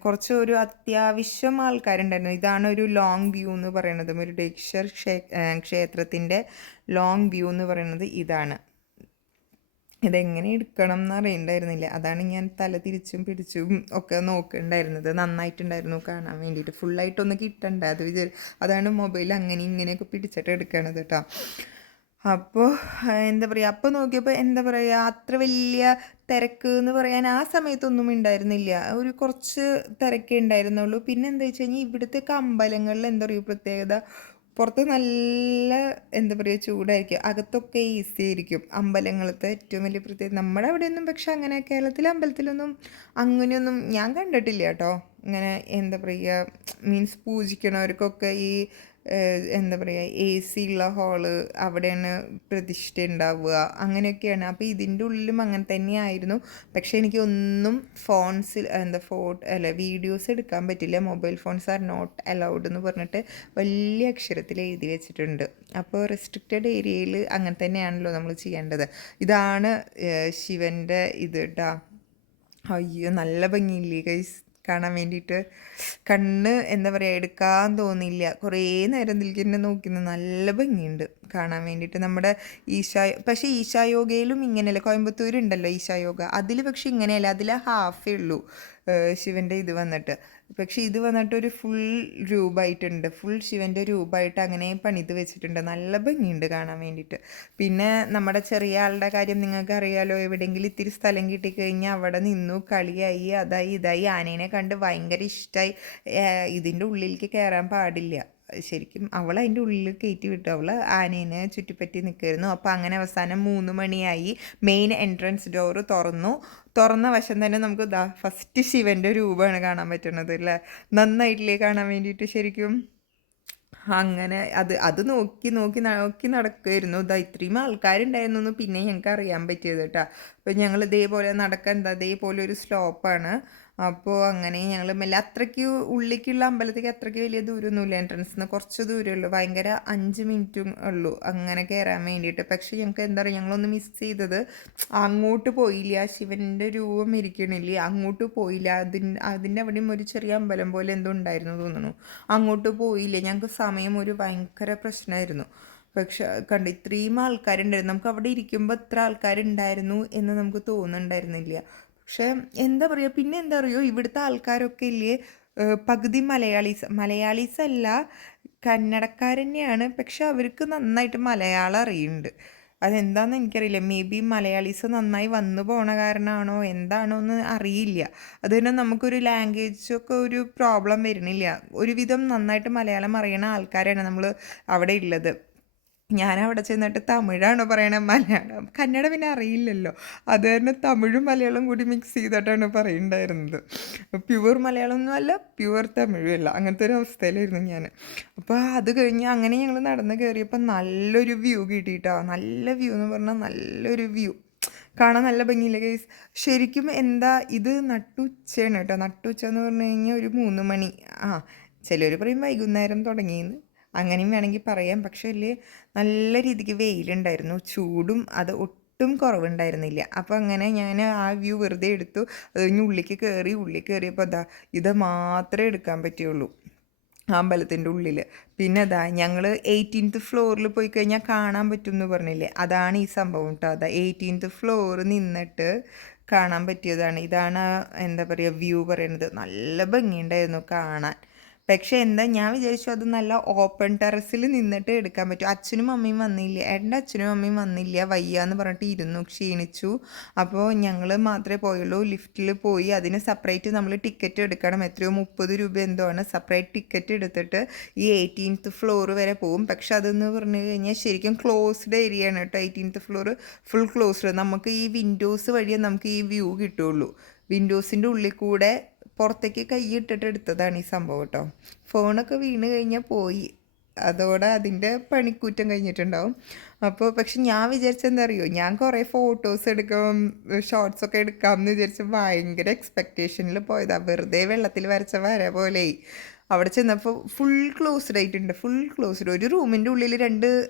ഒരു അത്യാവശ്യം ആൾക്കാരുണ്ടായിരുന്നു. ഇതാണ് ഒരു ലോങ് വ്യൂ എന്ന് പറയുന്നത്. മുരുടേശ്വർ ക്ഷേത്രത്തിൻ്റെ ലോങ് വ്യൂ എന്ന് പറയുന്നത് ഇതാണ്. ഇതെങ്ങനെ എടുക്കണം എന്ന് അറിയണ്ടായിരുന്നില്ല. അതാണ് ഞാൻ തല തിരിച്ചും പിടിച്ചും ഒക്കെ നോക്കുന്നുണ്ടായിരുന്നത്. നന്നായിട്ടുണ്ടായിരുന്നു കാണാൻ വേണ്ടിയിട്ട്. ഫുള്ളായിട്ടൊന്ന് കിട്ടണ്ട, അതാണ് മൊബൈൽ അങ്ങനെ ഇങ്ങനെയൊക്കെ പിടിച്ചിട്ട് എടുക്കണത് കേട്ടോ. അപ്പോൾ എന്താ പറയുക, അപ്പോൾ നോക്കിയപ്പോൾ എന്താ പറയുക, അത്ര വലിയ തിരക്ക് എന്ന് പറയാൻ ആ സമയത്തൊന്നും ഉണ്ടായിരുന്നില്ല. കുറച്ച് തിരക്കേ ഉണ്ടായിരുന്നുള്ളൂ. പിന്നെ എന്താ വെച്ച് കഴിഞ്ഞാൽ ഇവിടുത്തെ അമ്പലങ്ങളിൽ എന്താ പറയുക പ്രത്യേകത, പുറത്ത് നല്ല എന്താ പറയുക ചൂടായിരിക്കും, അകത്തൊക്കെ ഈസി ആയിരിക്കും. അമ്പലങ്ങളത്തെ ഏറ്റവും വലിയ പ്രത്യേകത. നമ്മുടെ അവിടെയൊന്നും പക്ഷെ അങ്ങനെ കേരളത്തിലെ അമ്പലത്തിലൊന്നും അങ്ങനെയൊന്നും ഞാൻ കണ്ടിട്ടില്ല കേട്ടോ. ഇങ്ങനെ എന്താ പറയുക, മീൻസ് പൂജിക്കണവർക്കൊക്കെ ഈ എന്താ പറയുക AC ഉള്ള ഹാള്, അവിടെയാണ് പ്രതിഷ്ഠ ഉണ്ടാവുക, അങ്ങനെയൊക്കെയാണ്. അപ്പോൾ ഇതിൻ്റെ ഉള്ളിലും അങ്ങനെ തന്നെയായിരുന്നു. പക്ഷേ എനിക്കൊന്നും വീഡിയോസ് എടുക്കാൻ പറ്റില്ല. Mobile phones are not allowed എന്ന് പറഞ്ഞിട്ട് വലിയ അക്ഷരത്തിൽ എഴുതി വെച്ചിട്ടുണ്ട്. അപ്പോൾ റെസ്ട്രിക്റ്റഡ് ഏരിയയിൽ അങ്ങനെ തന്നെയാണല്ലോ നമ്മൾ ചെയ്യേണ്ടത്. ഇതാണ് ശിവൻ്റെ ഇത് കേട്ടോ. അയ്യോ നല്ല ഭംഗിയില്ലേ ഗൈസ് കാണാൻ വേണ്ടിയിട്ട്. എന്താ പറയുക, എടുക്കാൻ തോന്നില്ല. കുറേ നേരം ഇതിൽക്ക് നോക്കുന്നു. നല്ല ഭംഗിയുണ്ട് കാണാൻ വേണ്ടിയിട്ട്. നമ്മുടെ പക്ഷേ ഈശായോഗയിലും ഇങ്ങനെയല്ല. കോയമ്പത്തൂരുണ്ടല്ലോ ഈശായോഗ, അതിൽ പക്ഷെ ഇങ്ങനെയല്ല. അതിൽ ഹാഫേ ഉള്ളൂ ശിവൻ്റെ ഇത് വന്നിട്ട്. പക്ഷെ ഇത് വന്നിട്ട് ഒരു ഫുൾ രൂപമായിട്ടുണ്ട്. ഫുൾ ശിവൻ്റെ രൂപമായിട്ട് അങ്ങനെ പണിത് വെച്ചിട്ടുണ്ട്. നല്ല ഭംഗിയുണ്ട് കാണാൻ വേണ്ടിയിട്ട്. പിന്നെ നമ്മുടെ ചെറിയ ആളുടെ കാര്യം നിങ്ങൾക്ക് അറിയാലോ. എവിടെയെങ്കിലും ഇത്തിരി സ്ഥലം കിട്ടിക്കഴിഞ്ഞാൽ അവിടെ നിന്നു കളിയായി, അതായി ഇതായി. ആനേനെ കണ്ട് ഭയങ്കര ഇഷ്ടമായി. ഇതിൻ്റെ ഉള്ളിലേക്ക് കയറാൻ പാടില്ല. ശരിക്കും അവൾ അതിൻ്റെ ഉള്ളിൽ കയറ്റി വിട്ടു. അവൾ ആനേനെ ചുറ്റിപ്പറ്റി നിൽക്കുമായിരുന്നു. അപ്പോൾ അങ്ങനെ അവസാനം 3 മണിയായി. മെയിൻ എൻട്രൻസ് ഡോറ് തുറന്ന വശം തന്നെ നമുക്ക് ഫസ്റ്റ് ശിവൻ്റെ രൂപമാണ് കാണാൻ പറ്റുന്നത് അല്ലേ. നന്നായിട്ടില്ലേ കാണാൻ വേണ്ടിയിട്ട് ശരിക്കും. അങ്ങനെ അത് നോക്കി നോക്കി നോക്കി നടക്കുമായിരുന്നു. ഇതാ ഇത്രയും ആൾക്കാരുണ്ടായിരുന്നു എന്ന് പിന്നെ ഞങ്ങൾക്ക് അറിയാൻ പറ്റിയത് കേട്ടോ. അപ്പോൾ ഞങ്ങൾ ഇതേപോലെ നടക്കാൻ ഇതേപോലെ ഒരു സ്ലോപ്പാണ്. അപ്പോൾ അങ്ങനെ ഞങ്ങൾ മെല്ലെ അത്രയ്ക്ക് ഉള്ളിലേക്കുള്ള അമ്പലത്തേക്ക് അത്രയ്ക്ക് വലിയ ദൂരമൊന്നുമില്ല. എൻട്രൻസിൽ നിന്ന് കുറച്ച് ദൂരമേ ഉള്ളൂ. ഭയങ്കര 5 മിനിറ്റും ഉള്ളൂ അങ്ങനെ കയറാൻ വേണ്ടിയിട്ട്. പക്ഷേ ഞങ്ങൾക്ക് എന്താ പറയുക, ഞങ്ങളൊന്ന് മിസ് ചെയ്തത് അങ്ങോട്ട് പോയില്ല. ശിവൻ്റെ രൂപം ഇരിക്കണില്ലേ, അങ്ങോട്ട് പോയില്ല. അതിൻ്റെ അവിടെയും ഒരു ചെറിയ അമ്പലം പോലെ എന്തോ ഉണ്ടായിരുന്നു തോന്നുന്നു. അങ്ങോട്ട് പോയില്ല. ഞങ്ങൾക്ക് സമയം ഒരു ഭയങ്കര പ്രശ്നമായിരുന്നു. പക്ഷെ കണ്ട് ഇത്രയും ആൾക്കാരുണ്ടായിരുന്നു. നമുക്ക് അവിടെ ഇരിക്കുമ്പോൾ ഇത്ര ആൾക്കാരുണ്ടായിരുന്നു എന്ന് നമുക്ക് തോന്നുന്നുണ്ടായിരുന്നില്ല. പക്ഷെ എന്താ പറയുക, പിന്നെ എന്താ പറയുക, ഇവിടുത്തെ ആൾക്കാരൊക്കെ ഇല്ലേ, പകുതി മലയാളീസ് അല്ല, കന്നഡക്കാർ തന്നെയാണ്. പക്ഷെ അവർക്ക് നന്നായിട്ട് മലയാളം അറിയുന്നുണ്ട്. അതെന്താണെന്ന് എനിക്കറിയില്ല. മേ ബി മലയാളീസ് നന്നായി വന്നു പോണ കാരണമാണോ എന്താണോ എന്ന് അറിയില്ല. അതുതന്നെ നമുക്കൊരു ലാംഗ്വേജൊക്കെ ഒരു പ്രോബ്ലം വരുന്നില്ല. ഒരുവിധം നന്നായിട്ട് മലയാളം അറിയണ ആൾക്കാരാണ് നമ്മൾ അവിടെ ഉള്ളത്. ഞാനവിടെ ചെന്നിട്ട് തമിഴാണ് പറയണത്, മലയാളം കന്നഡ പിന്നെ അറിയില്ലല്ലോ. അത് കാരണം തമിഴും മലയാളം കൂടി മിക്സ് ചെയ്തിട്ടാണ് പറയുന്നുണ്ടായിരുന്നത്. പ്യുവർ മലയാളം ഒന്നും അല്ല, പ്യുവർ തമിഴും അല്ല, അങ്ങനത്തെ ഒരു അവസ്ഥയിലായിരുന്നു ഞാൻ. അപ്പോൾ അത് കഴിഞ്ഞ് അങ്ങനെ ഞങ്ങൾ നടന്ന് കയറിയപ്പോൾ നല്ലൊരു വ്യൂ കിട്ടിയിട്ടോ. നല്ല വ്യൂ എന്ന് പറഞ്ഞാൽ നല്ലൊരു വ്യൂ, കാണാൻ നല്ല ഭംഗിയില്ല ഗൈസ്. ശരിക്കും എന്താ ഇത് നട്ടുച്ചയാണ് കേട്ടോ. നട്ടുച്ച എന്ന് പറഞ്ഞു കഴിഞ്ഞാൽ ഒരു 3 മണി. ചിലർ പറയും വൈകുന്നേരം തുടങ്ങിയെന്ന്, അങ്ങനെയും വേണമെങ്കിൽ പറയാം. പക്ഷേ വലിയ നല്ല രീതിക്ക് വെയിലുണ്ടായിരുന്നു, ചൂടും അത് ഒട്ടും കുറവുണ്ടായിരുന്നില്ല. അപ്പോൾ അങ്ങനെ ഞാൻ ആ വ്യൂ വെറുതെ എടുത്തു. അത് കഴിഞ്ഞ് ഉള്ളിൽ കയറിയപ്പോൾ ഇത് മാത്രമേ എടുക്കാൻ പറ്റുള്ളൂ അമ്പലത്തിൻ്റെ ഉള്ളിൽ. പിന്നെ ഞങ്ങൾ 18th ഫ്ലോറിൽ പോയി കഴിഞ്ഞാൽ കാണാൻ പറ്റും എന്ന് പറഞ്ഞില്ലേ, അതാണ് ഈ സംഭവം കേട്ടോ. 18th ഫ്ലോർ നിന്നിട്ട് കാണാൻ പറ്റിയതാണ്. ഇതാണ് എന്താ പറയുക വ്യൂ പറയുന്നത്. നല്ല ഭംഗിയുണ്ടായിരുന്നു കാണാൻ. പക്ഷേ എന്താ, ഞാൻ വിചാരിച്ചു അത് നല്ല ഓപ്പൺ ടെറസിൽ നിന്നിട്ട് എടുക്കാൻ പറ്റും. അച്ഛനും അമ്മയും വന്നില്ല, എൻ്റെ അച്ഛനും അമ്മയും വന്നില്ല, വയ്യാന്ന് പറഞ്ഞിട്ട് ഇരുന്നു, ക്ഷീണിച്ചു. അപ്പോൾ ഞങ്ങൾ മാത്രമേ പോയുള്ളൂ. ലിഫ്റ്റിൽ പോയി അതിന് സെപ്പറേറ്റ് നമ്മൾ ടിക്കറ്റ് എടുക്കണം. എത്രയോ 30 രൂപ എന്തോ ആണ്. സെപ്പറേറ്റ് ടിക്കറ്റ് എടുത്തിട്ട് ഈ 18th ഫ്ലോർ വരെ പോകും. പക്ഷെ അതെന്ന് പറഞ്ഞു കഴിഞ്ഞാൽ ശരിക്കും ക്ലോസ്ഡ് ഏരിയ ആണ് കേട്ടോ. 18th floor full closed. നമുക്ക് ഈ വിൻഡോസ് വഴിയേ നമുക്ക് ഈ വ്യൂ കിട്ടുള്ളൂ. വിൻഡോസിൻ്റെ ഉള്ളിൽ കൂടെ പുറത്തേക്ക് കൈ ഇട്ടിട്ട് എടുത്തതാണ് ഈ സംഭവം കേട്ടോ. ഫോണൊക്കെ വീണ് കഴിഞ്ഞാൽ പോയി, അതോടെ അതിൻ്റെ പണിക്കൂറ്റം കഴിഞ്ഞിട്ടുണ്ടാവും. അപ്പോൾ പക്ഷെ ഞാൻ വിചാരിച്ചെന്താ അറിയോ, ഞാൻ കുറേ ഫോട്ടോസ് എടുക്കാം, ഷോർട്സൊക്കെ എടുക്കാം എന്ന് വിചാരിച്ച് ഭയങ്കര എക്സ്പെക്റ്റേഷനിൽ പോയതാണ്. വെറുതെ വെള്ളത്തിൽ വരച്ച വര പോലെ. അവിടെ ചെന്നപ്പോൾ ഫുൾ ക്ലോസ്ഡ് ആയിട്ടുണ്ട്, ഫുൾ ക്ലോസ്ഡ്. ഒരു റൂമിൻ്റെ ഉള്ളിൽ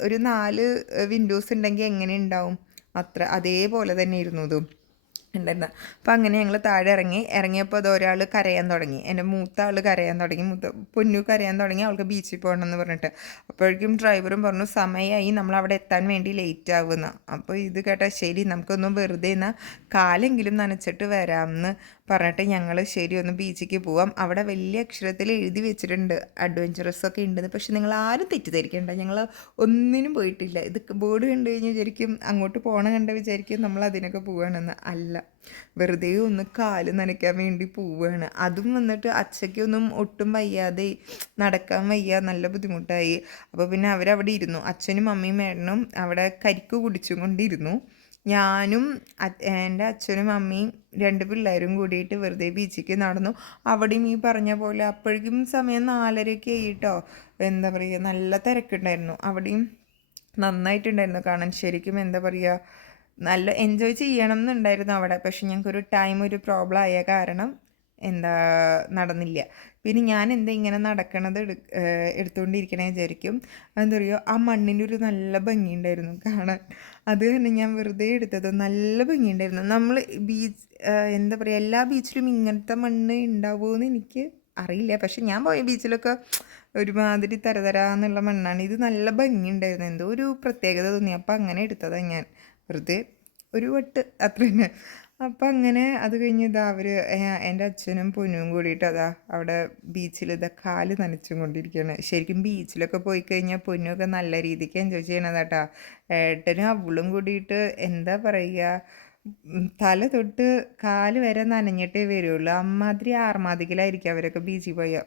ഒരു 4 വിൻഡോസ് ഉണ്ടെങ്കിൽ എങ്ങനെ ഉണ്ടാവും, അതേപോലെ തന്നെ ഇരുന്നു ഇതും ഉണ്ടായിരുന്നത്. അപ്പോൾ അങ്ങനെ ഞങ്ങൾ താഴെ ഇറങ്ങിയപ്പോൾ അത് ഒരാൾ കരയാൻ തുടങ്ങി. എൻ്റെ മൂത്ത ആൾ കരയാൻ തുടങ്ങി, പൊന്നു കരയാൻ തുടങ്ങി, അവൾക്ക് ബീച്ചിൽ പോകണമെന്ന് പറഞ്ഞിട്ട്. അപ്പോഴേക്കും ഡ്രൈവറും പറഞ്ഞു സമയമായി, നമ്മൾ അവിടെ എത്താൻ വേണ്ടി ലേറ്റ് ആകുമെന്ന്. അപ്പോൾ ഇത് കേട്ടാൽ ശരി, നമുക്കൊന്നും വെറുതെ എന്നാൽ കാലെങ്കിലും നനച്ചിട്ട് വരാമെന്ന് പറഞ്ഞിട്ട് ഞങ്ങൾ ശരി ഒന്ന് ബീച്ചിലേക്ക് പോവാം. അവിടെ വലിയ അക്ഷരത്തിൽ എഴുതി വെച്ചിട്ടുണ്ട് അഡ്വഞ്ചറസ് ഒക്കെ ഉണ്ടെന്ന്. പക്ഷെ നിങ്ങൾ ആരും തെറ്റിദ്ധരിക്കേണ്ട, ഞങ്ങൾ ഒന്നിനും പോയിട്ടില്ല. ഇത് ബോർഡ് കണ്ടു കഴിഞ്ഞ് വിചാരിക്കും അങ്ങോട്ട് പോകണം, വിചാരിക്കും നമ്മൾ അതിനൊക്കെ പോവുകയാണെന്ന്. അല്ല, വെറുതെ ഒന്ന് കാല് നനയ്ക്കാൻ വേണ്ടി പോവുകയാണ്. അതും വന്നിട്ട് അച്ഛയ്ക്കൊന്നും ഒട്ടും വയ്യാതെ, നടക്കാൻ വയ്യ, നല്ല ബുദ്ധിമുട്ടായി. അപ്പോൾ പിന്നെ അവരവിടെ ഇരുന്നു, അച്ഛനും അമ്മയും ഏട്ടനും അവിടെ കരിക്ക് കുടിച്ചും കൊണ്ടിരുന്നു. ഞാനും എൻ്റെ അച്ഛനും അമ്മയും 2 പിള്ളേരും കൂടിയിട്ട് വെറുതെ ബീച്ചിലേക്ക് നടന്നു. അവിടെയും ഈ പറഞ്ഞ പോലെ അപ്പോഴേക്കും സമയം 4:30 ആയിട്ടോ. എന്താ പറയുക, നല്ല തിരക്കുണ്ടായിരുന്നു. അവിടെയും നന്നായിട്ടുണ്ടായിരുന്നു കാണാൻ. ശരിക്കും എന്താ പറയുക, നല്ല എൻജോയ് ചെയ്യണം എന്നുണ്ടായിരുന്നു അവിടെ. പക്ഷെ ഞങ്ങൾക്കൊരു ഒരു പ്രോബ്ലം ആയ കാരണം എന്താ നടന്നില്ല. പിന്നെ ഞാൻ എന്താ ഇങ്ങനെ നടക്കണത് എടുത്തുകൊണ്ടിരിക്കണേ വിചാരിക്കും. എന്താ പറയുക, ആ മണ്ണിൻ്റെ ഒരു നല്ല ഭംഗിയുണ്ടായിരുന്നു കാണാൻ. അത് തന്നെ ഞാൻ വെറുതെ എടുത്തത്. നല്ല ഭംഗിയുണ്ടായിരുന്നു. നമ്മൾ എന്താ പറയുക, എല്ലാ ബീച്ചിലും ഇങ്ങനത്തെ മണ്ണ് ഉണ്ടാവുമോ എന്ന് എനിക്ക് അറിയില്ല. പക്ഷെ ഞാൻ പോയ ബീച്ചിലൊക്കെ ഒരുമാതിരി തരതരാന്നുള്ള മണ്ണാണ്. ഇത് നല്ല ഭംഗിയുണ്ടായിരുന്നു, എന്തോ ഒരു പ്രത്യേകത തോന്നി. അപ്പം അങ്ങനെ എടുത്തതാണ് ഞാൻ, വെറുതെ ഒരു വട്ട് അത്ര തന്നെ. അപ്പം അങ്ങനെ അത് കഴിഞ്ഞ് അവർ എൻ്റെ അച്ഛനും പൊന്നും കൂടിയിട്ട് അവിടെ ബീച്ചിൽ കാല് നനച്ചും കൊണ്ടിരിക്കുകയാണ്. ശരിക്കും ബീച്ചിലൊക്കെ പോയി കഴിഞ്ഞാൽ പൊന്നുമൊക്കെ നല്ല രീതിക്ക് എൻജോയ് ചെയ്യണതാട്ടാ. ഏട്ടനും അവളും കൂടിയിട്ട് എന്താ പറയുക, തല തൊട്ട് കാല് വരെ നനഞ്ഞിട്ടേ വരുള്ളൂ. അമ്മാതിരി ആർമാദിക്കലായിരിക്കും അവരൊക്കെ ബീച്ചിൽ പോയാൽ.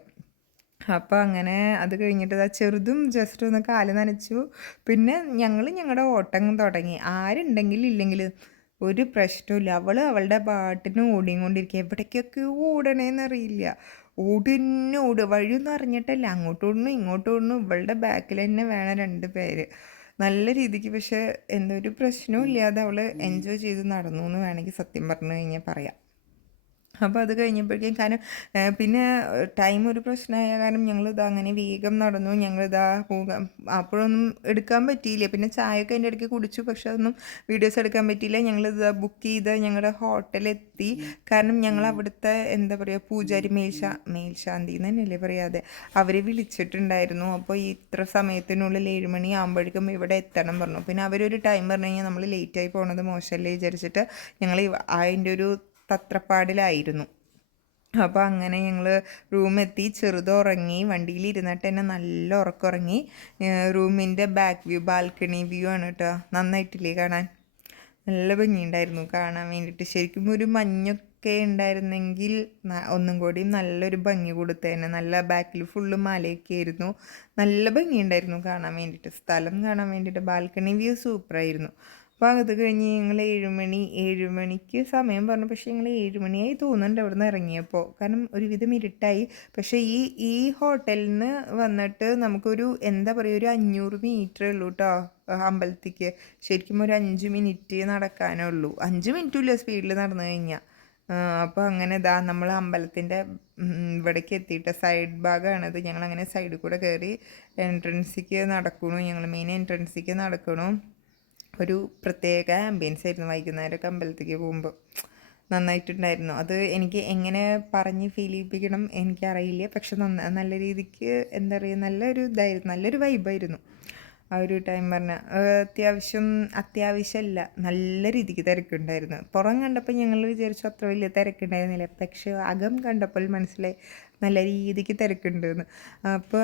അപ്പോൾ അങ്ങനെ അത് കഴിഞ്ഞിട്ട് ചെറുതും ജസ്റ്റ് ഒന്ന് കാല് നനച്ചു. പിന്നെ ഞങ്ങൾ ഞങ്ങളുടെ ഓട്ടം തുടങ്ങി. ആരുണ്ടെങ്കിലും ഇല്ലെങ്കിലും ഒരു പ്രശ്നമില്ല. അവൾ അവളുടെ പാട്ടിന് ഓടിക്കൊണ്ടിരിക്കുക. എവിടേക്കൊക്കെ ഓടണേന്നറിയില്ല. ഓടുന്നെ ഓടുക, വഴിയൊന്നും അറിഞ്ഞിട്ടല്ല, അങ്ങോട്ട് ഓടുന്നു ഇങ്ങോട്ട് ഓടുന്നു. ഇവളുടെ ബാക്കിൽ തന്നെ വേണം 2 പേര്. നല്ല രീതിക്ക് പക്ഷെ എന്തൊരു പ്രശ്നവും ഇല്ലാതെ അവൾ എൻജോയ് ചെയ്ത് നടന്നു എന്ന് വേണമെങ്കിൽ സത്യം പറഞ്ഞു കഴിഞ്ഞാൽ പറയാം. അപ്പോൾ അത് കഴിഞ്ഞപ്പോഴേക്കും കാരണം പിന്നെ ടൈം ഒരു പ്രശ്നമായ കാരണം ഞങ്ങളിതാ അങ്ങനെ വേഗം നടന്നു. ഞങ്ങളിതാ പോകാം, അപ്പോഴൊന്നും എടുക്കാൻ പറ്റിയില്ല. പിന്നെ ചായയൊക്കെ അതിൻ്റെ ഇടയ്ക്ക് കുടിച്ചു, പക്ഷെ അതൊന്നും വീഡിയോസ് എടുക്കാൻ പറ്റിയില്ല. ഞങ്ങളിതാ ബുക്ക് ചെയ്ത് ഞങ്ങളുടെ ഹോട്ടലെത്തി. കാരണം ഞങ്ങൾ അവിടുത്തെ എന്താ പറയുക പൂജാരി മേൽശാന്തി എന്ന് തന്നെയല്ലേ പറയാതെ അവർ വിളിച്ചിട്ടുണ്ടായിരുന്നു. അപ്പോൾ ഈ ഇത്ര സമയത്തിനുള്ളിൽ 7 മണി ആകുമ്പോഴേക്കും ഇവിടെ എത്തണം പറഞ്ഞു. പിന്നെ അവരൊരു ടൈം പറഞ്ഞു കഴിഞ്ഞാൽ നമ്മൾ ലേറ്റായി പോണത് മോശമല്ലേ വിചാരിച്ചിട്ട് ഞങ്ങൾ അതിൻ്റെ ഒരു തത്രപ്പാടിലായിരുന്നു. അപ്പോൾ അങ്ങനെ ഞങ്ങൾ റൂമെത്തി. ചെറുത് ഉറങ്ങി, വണ്ടിയിൽ ഇരുന്നിട്ട് തന്നെ നല്ല ഉറക്കമുറങ്ങി. റൂമിൻ്റെ ബാക്ക് വ്യൂ ബാൽക്കണി വ്യൂ ആണ് കേട്ടോ. നന്നായിട്ടില്ലേ കാണാൻ? നല്ല ഭംഗിയുണ്ടായിരുന്നു കാണാൻ വേണ്ടിയിട്ട്. ശരിക്കും ഒരു മഞ്ഞൊക്കെ ഉണ്ടായിരുന്നെങ്കിൽ ഒന്നും കൂടി നല്ലൊരു ഭംഗി കൊടുത്തേനെ. നല്ല ബാക്കിൽ ഫുള്ള് മലയൊക്കെ ആയിരുന്നു. നല്ല ഭംഗിയുണ്ടായിരുന്നു കാണാൻ വേണ്ടിയിട്ട്, സ്ഥലം കാണാൻ വേണ്ടിയിട്ട്. ബാൽക്കണി വ്യൂ സൂപ്പറായിരുന്നു. അപ്പോൾ അത് കഴിഞ്ഞ് ഞങ്ങൾ 7 മണിക്ക് സമയം പറഞ്ഞു. പക്ഷേ ഞങ്ങൾ 7 മണിയായി തോന്നുന്നുണ്ട് അവിടെ നിന്ന് ഇറങ്ങിയപ്പോൾ. കാരണം ഒരുവിധം ഇരുട്ടായി. പക്ഷേ ഈ ഹോട്ടലിൽ നിന്ന് വന്നിട്ട് നമുക്കൊരു എന്താ പറയുക ഒരു 500 മീറ്ററേ ഉള്ളൂ കേട്ടോ അമ്പലത്തേക്ക്. ശരിക്കും ഒരു 5 മിനിറ്റ് നടക്കാനേ ഉള്ളൂ. 5 മിനിറ്റും ഇല്ല സ്പീഡിൽ നടന്നു കഴിഞ്ഞാൽ. അപ്പോൾ അങ്ങനെ ഇതാ നമ്മൾ അമ്പലത്തിൻ്റെ ഇവിടേക്ക് എത്തിയിട്ട് സൈഡ് ഭാഗമാണത്. ഞങ്ങളങ്ങനെ സൈഡിൽ കൂടെ കയറി എൻട്രൻസിലേക്ക് നടക്കണു. ഞങ്ങൾ മെയിൻ എൻട്രൻസിലേക്ക് നടക്കണു. ഒരു പ്രത്യേക ആംബിയൻസ് ആയിരുന്നു വൈകുന്നേരമൊക്കെ അമ്പലത്തേക്ക് പോകുമ്പോൾ. നന്നായിട്ടുണ്ടായിരുന്നു. അത് എനിക്ക് എങ്ങനെ പറഞ്ഞ് ഫീൽ ചെയ്യിപ്പിക്കണം എനിക്കറിയില്ല. പക്ഷെ നല്ല രീതിക്ക് എന്താ പറയുക നല്ലൊരു ഇതായിരുന്നു, നല്ലൊരു വൈബായിരുന്നു ആ ഒരു ടൈം പറഞ്ഞാൽ. അത്യാവശ്യമല്ല, നല്ല രീതിക്ക് തിരക്കുണ്ടായിരുന്നു. പുറം കണ്ടപ്പോൾ ഞങ്ങൾ വിചാരിച്ചു അത്ര വലിയ തിരക്കുണ്ടായിരുന്നില്ല. പക്ഷെ അകം കണ്ടപ്പോൾ മനസ്സിലായി നല്ല രീതിക്ക് തിരക്കുണ്ടെന്ന്. അപ്പോൾ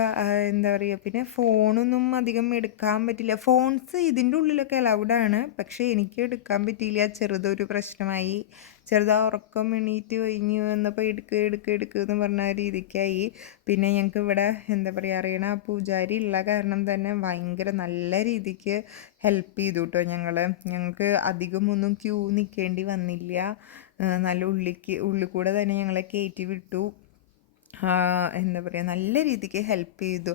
എന്താ പറയുക പിന്നെ ഫോണൊന്നും അധികം എടുക്കാൻ പറ്റില്ല. ഫോൺസ് ഇതിൻ്റെ ഉള്ളിലൊക്കെ അലൗഡാണ്, പക്ഷേ എനിക്ക് എടുക്കാൻ പറ്റിയില്ല. ചെറുതൊരു പ്രശ്നമായി. ചെറുതാ ഉറക്കം എണീറ്റ് കഴിഞ്ഞ് വന്നപ്പോൾ എടുക്കുക എന്ന് പറഞ്ഞ രീതിക്കായി. പിന്നെ ഞങ്ങൾക്ക് ഇവിടെ എന്താ പറയുക അറിയണ പൂജാരി ഉള്ള കാരണം തന്നെ ഭയങ്കര നല്ല രീതിക്ക് ഹെൽപ്പ് ചെയ്തു കേട്ടോ. ഞങ്ങൾക്ക് അധികമൊന്നും ക്യൂ നിൽക്കേണ്ടി വന്നില്ല. നല്ല ഉള്ളിൽ കൂടെ തന്നെ ഞങ്ങളെ കയറ്റി വിട്ടു. എന്താ പറയുക നല്ല രീതിക്ക് ഹെൽപ്പ് ചെയ്തു.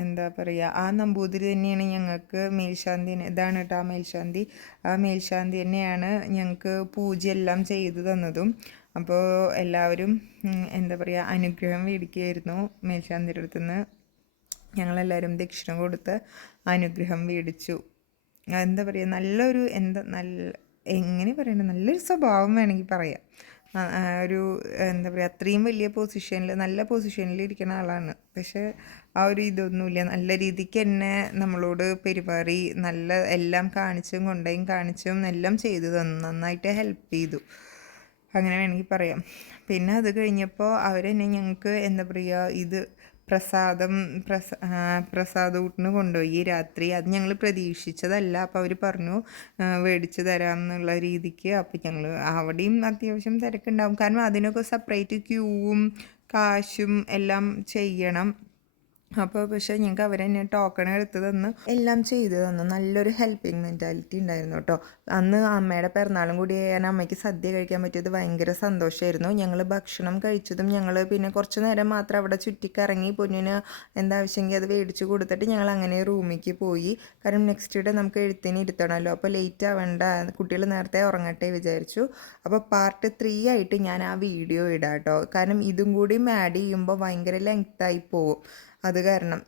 എന്താ പറയുക ആ നമ്പൂതിരി തന്നെയാണ് ഞങ്ങൾക്ക് മേൽശാന്തി. ഇതാണ് കേട്ടോ ആ മേൽശാന്തി തന്നെയാണ് ഞങ്ങൾക്ക് പൂജയെല്ലാം ചെയ്തു തന്നതും. അപ്പോൾ എല്ലാവരും എന്താ പറയുക അനുഗ്രഹം മേടിക്കുകയായിരുന്നു മേൽശാന്തിയുടെ അടുത്തു നിന്ന്. ഞങ്ങളെല്ലാവരും ദക്ഷിണ കൊടുത്ത് അനുഗ്രഹം മേടിച്ചു. എന്താ പറയുക നല്ലൊരു എങ്ങനെ പറയണ്ടത് നല്ലൊരു സ്വഭാവം വേണമെങ്കിൽ പറയാം. ഒരു എന്താ പറയുക അത്രയും വലിയ നല്ല പൊസിഷനിൽ ഇരിക്കുന്ന ആളാണ്. പക്ഷേ ആ ഒരു ഇതൊന്നുമില്ല. നല്ല രീതിക്ക് എന്നെ നമ്മളോട് പെരുമാറി നല്ല എല്ലാം കാണിച്ചും എല്ലാം ചെയ്തു തന്നു. നന്നായിട്ട് ഹെൽപ്പ് ചെയ്തു, അങ്ങനെ വേണമെങ്കിൽ പറയാം. പിന്നെ അത് കഴിഞ്ഞപ്പോൾ അവരെന്നെ ഞങ്ങൾക്ക് എന്താ പറയുക പ്രസാദൂട്ടിന് കൊണ്ടുപോയി രാത്രി. അത് ഞങ്ങൾ പ്രതീക്ഷിച്ചതല്ല. അപ്പോൾ അവർ പറഞ്ഞു മേടിച്ച് തരാം എന്നുള്ള രീതിക്ക്. അപ്പോൾ ഞങ്ങൾ അവിടെയും അത്യാവശ്യം തിരക്കുണ്ടാവും, കാരണം അതിനൊക്കെ സെപ്പറേറ്റ് ക്യൂവും കാശും എല്ലാം ചെയ്യണം. അപ്പോൾ പക്ഷേ ഞങ്ങൾക്ക് അവർ തന്നെ ടോക്കൺ എടുത്ത് തന്ന് എല്ലാം ചെയ്തു തന്നു. നല്ലൊരു ഹെൽപ്പിംഗ് മെൻറ്റാലിറ്റി ഉണ്ടായിരുന്നു കേട്ടോ. അന്ന് അമ്മയുടെ പിറന്നാളും കൂടി ആയാൽ അമ്മയ്ക്ക് സദ്യ കഴിക്കാൻ പറ്റിയത് ഭയങ്കര സന്തോഷമായിരുന്നു. ഞങ്ങൾ ഭക്ഷണം കഴിച്ചതും ഞങ്ങൾ പിന്നെ കുറച്ച് നേരം മാത്രം അവിടെ ചുറ്റിക്കറങ്ങി പൊന്നിന് എന്താവശ്യമെങ്കിൽ അത് മേടിച്ച് കൊടുത്തിട്ട് ഞങ്ങൾ അങ്ങനെ റൂമിലേക്ക് പോയി. കാരണം നെക്സ്റ്റ് ഡേ നമുക്ക് എഴുത്തിന് ഇരുത്തണമല്ലോ, അപ്പോൾ ലേറ്റ് ആവേണ്ട, കുട്ടികൾ നേരത്തെ ഉറങ്ങട്ടെ വിചാരിച്ചു. അപ്പോൾ പാർട്ട് 3 ആയിട്ട് ഞാൻ ആ വീഡിയോ ഇടാം കേട്ടോ. കാരണം ഇതും കൂടി ആഡ് ചെയ്യുമ്പോൾ ഭയങ്കര ലെങ്തായി പോവും. അത് കാരണം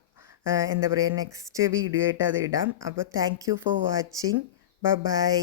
എന്താ പറയുക നെക്സ്റ്റ് വീഡിയോ ആയിട്ട് അത് ഇടാം. അപ്പോൾ thank you for watching. By.